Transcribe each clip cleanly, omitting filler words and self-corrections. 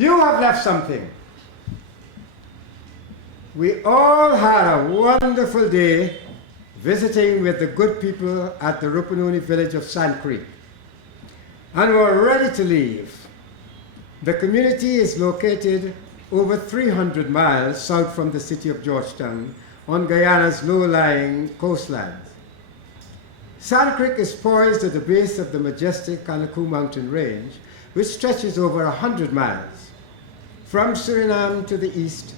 You have left something. We all had a wonderful day visiting with the good people at the Rupununi village of Sand Creek, and were ready to leave. The community is located over 300 miles south from the city of Georgetown on Guyana's low-lying coastlands. Sand Creek is poised at the base of the majestic Kanaku mountain range, which stretches over 100 miles, from Suriname to the east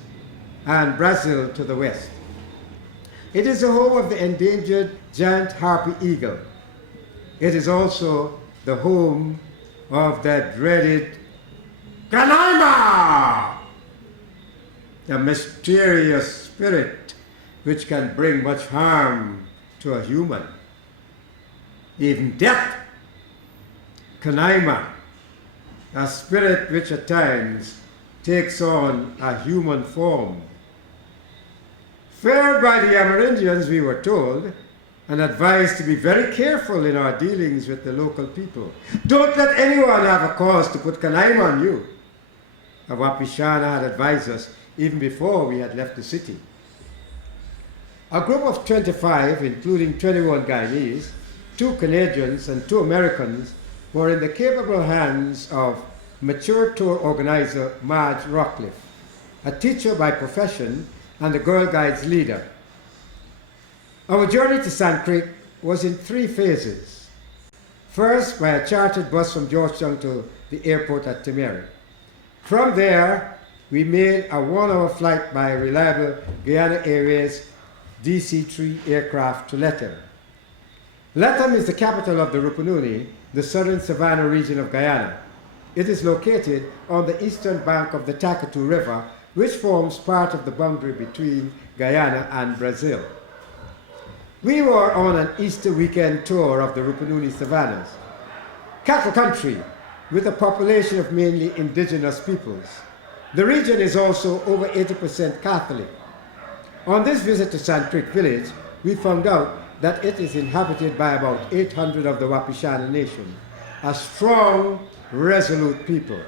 and Brazil to the west. It is the home of the endangered giant harpy eagle. It is also the home of the dreaded Canaima, a mysterious spirit which can bring much harm to a human, even death. Canaima, a spirit which at times takes on a human form. Feared by the Amerindians, we were told, and advised to be very careful in our dealings with the local people. Don't let anyone have a cause to put Canaima on you. Awapishana had advised us even before we had left the city. A group of 25, including 21 Guyanese, 2 Canadians and 2 Americans, were in the capable hands of mature tour organizer Marge Rockcliffe, a teacher by profession and the Girl Guides leader. Our journey to Sand Creek was in 3 phases. First, by a chartered bus from Georgetown to the airport at Timeri. From there, we made a 1-hour flight by reliable Guyana Airways DC-3 aircraft to Lethem. Lethem is the capital of the Rupununi, the southern savanna region of Guyana. It is located on the eastern bank of the Takatu River, which forms part of the boundary between Guyana and Brazil. We were on an Easter weekend tour of the Rupununi savannas, cattle country with a population of mainly indigenous peoples. The region is also over 80% Catholic. On this visit to Sand Creek village, we found out that it is inhabited by about 800 of the Wapishana nation, a strong, resolute people.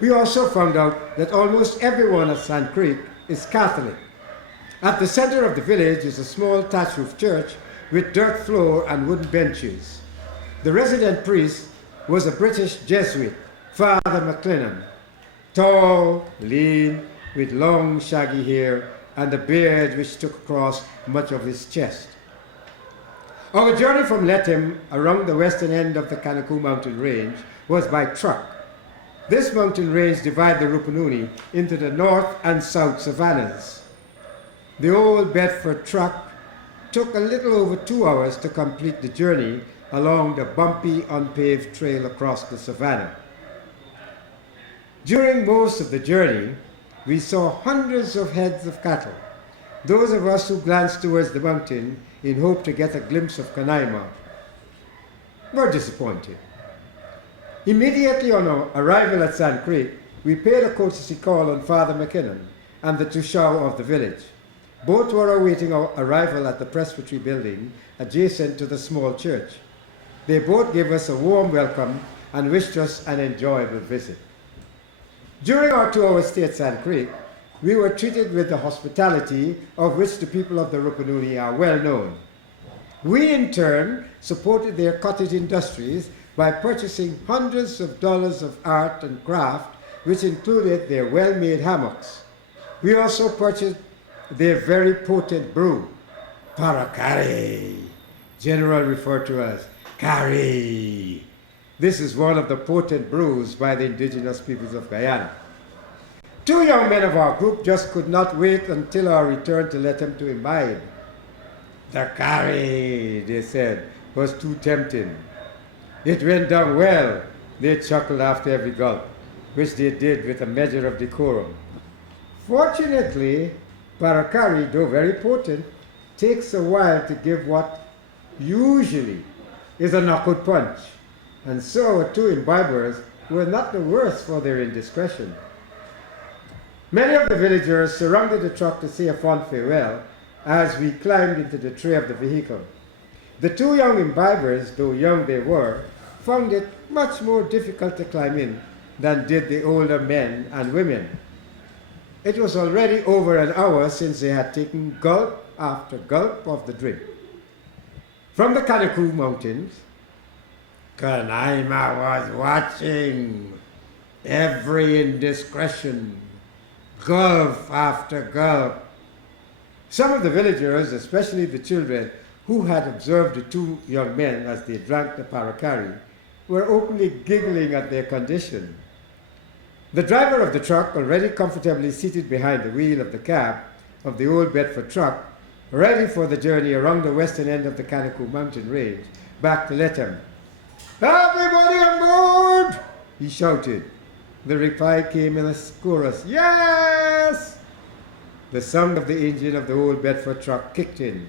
We also found out that almost everyone at Sand Creek is Catholic. At the center of the village is a small thatch roof church with dirt floor and wooden benches. The resident priest was a British Jesuit, Father McLennan, tall, lean, with long shaggy hair and a beard which took across much of his chest. Our journey from Lethem around the western end of the Kanaku mountain range was by truck. This mountain range divides the Rupununi into the north and south savannas. The old Bedford truck took a little over 2 hours to complete the journey along the bumpy, unpaved trail across the savanna. During most of the journey, we saw hundreds of heads of cattle. Those of us who glanced towards the mountain in hope to get a glimpse of Canaima were disappointed. Immediately on our arrival at Sand Creek, we paid a courtesy call on Father McKinnon and the Tushao of the village. Both were awaiting our arrival at the presbytery building adjacent to the small church. They both gave us a warm welcome and wished us an enjoyable visit. During our 2-hour stay at Sand Creek, we were treated with the hospitality of which the people of the Rupununi are well known. We, in turn, supported their cottage industries by purchasing hundreds of dollars of art and craft, which included their well-made hammocks. We also purchased their very potent brew, Parakari, generally referred to as Kari. This is one of the potent brews by the indigenous peoples of Guyana. 2 young men of our group just could not wait until our return to let them to imbibe. The Kari, they said, was too tempting. It went down well, they chuckled after every gulp, which they did with a measure of decorum. Fortunately, Parakari, though very potent, takes a while to give what usually is a knockout punch, and so our 2 imbibers were not the worse for their indiscretion. Many of the villagers surrounded the truck to say a fond farewell as we climbed into the tray of the vehicle. The 2 young imbibers, though young they were, found it much more difficult to climb in than did the older men and women. It was already over an hour since they had taken gulp after gulp of the drink. From the Kanaku Mountains, Kanaima was watching every indiscretion, gulp after gulp. Some of the villagers, especially the children who had observed the two young men as they drank the parakari, were openly giggling at their condition. The driver of the truck, already comfortably seated behind the wheel of the cab of the old Bedford truck, ready for the journey around the western end of the Kanaku mountain range, back to Lethem. "Everybody on board!" he shouted. The reply came in a chorus, "Yes!" The sound of the engine of the old Bedford truck kicked in.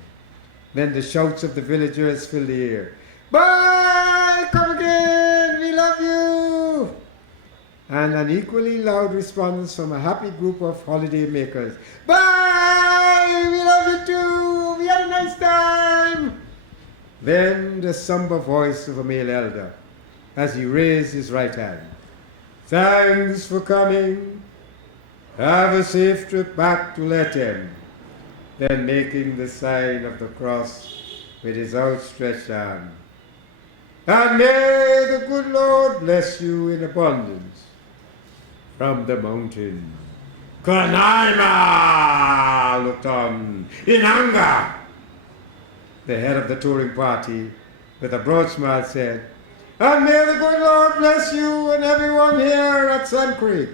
Then the shouts of the villagers filled the air. "Bye! Come again! We love you!" And an equally loud response from a happy group of holiday makers. "Bye! We love you too! We had a nice time!" Then the somber voice of a male elder, as he raised his right hand. "Thanks for coming. Have a safe trip back to Lethem." Then making the sign of the cross with his outstretched arm. "And may the good Lord bless you in abundance." From the mountain, Kanaima looked on in anger. The head of the touring party, with a broad smile, said, "And may the good Lord bless you and everyone here at Sun Creek."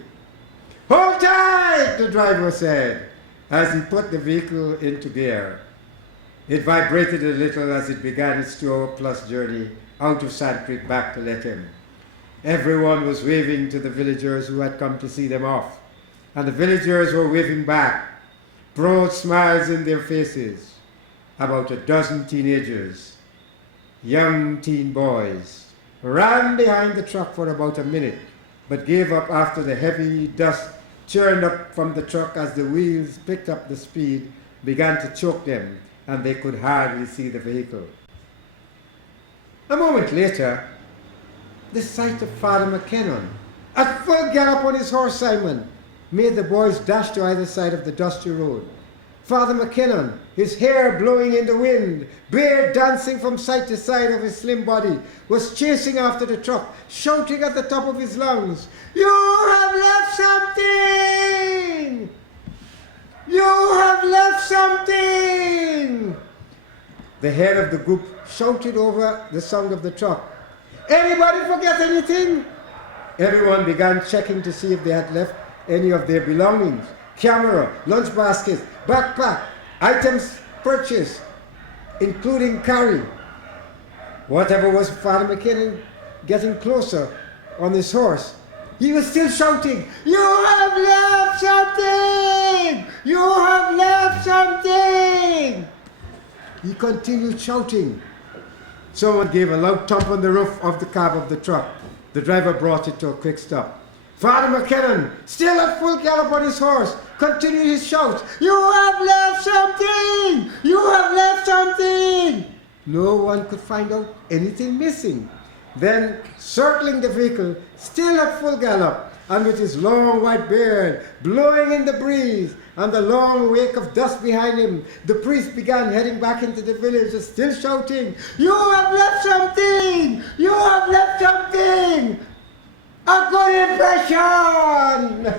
"Hold tight," the driver said, as he put the vehicle into gear. It vibrated a little as it began its 2-hour-plus journey out of Sand Creek back to Lethem. Everyone was waving to the villagers who had come to see them off, and the villagers were waving back, broad smiles in their faces. About a dozen teenagers, young teen boys, ran behind the truck for about a minute, but gave up after the heavy dust churned up from the truck as the wheels picked up the speed, began to choke them, and they could hardly see the vehicle. A moment later, the sight of Father McKinnon, at full gallop on his horse Simon, made the boys dash to either side of the dusty road. Father McKinnon, his hair blowing in the wind, beard dancing from side to side of his slim body, was chasing after the truck, shouting at the top of his lungs, "You have left something! You have left something!" The head of the group shouted over the sound of the truck, "Anybody forget anything?" Everyone began checking to see if they had left any of their belongings. Camera, lunch baskets, backpack, items purchased, including curry. Whatever was Father McKinnon getting closer on his horse, he was still shouting, "You have left something! You have left something!" He continued shouting. Someone gave a loud thump on the roof of the cab of the truck. The driver brought it to a quick stop. Father McKinnon, still at full gallop on his horse, continued his shouts, "You have left something! You have left something!" No one could find out anything missing. Then, circling the vehicle, still at full gallop, and with his long white beard blowing in the breeze, and the long wake of dust behind him, the priest began heading back into the village, still shouting, "You have left something! You have left something! A good impression!"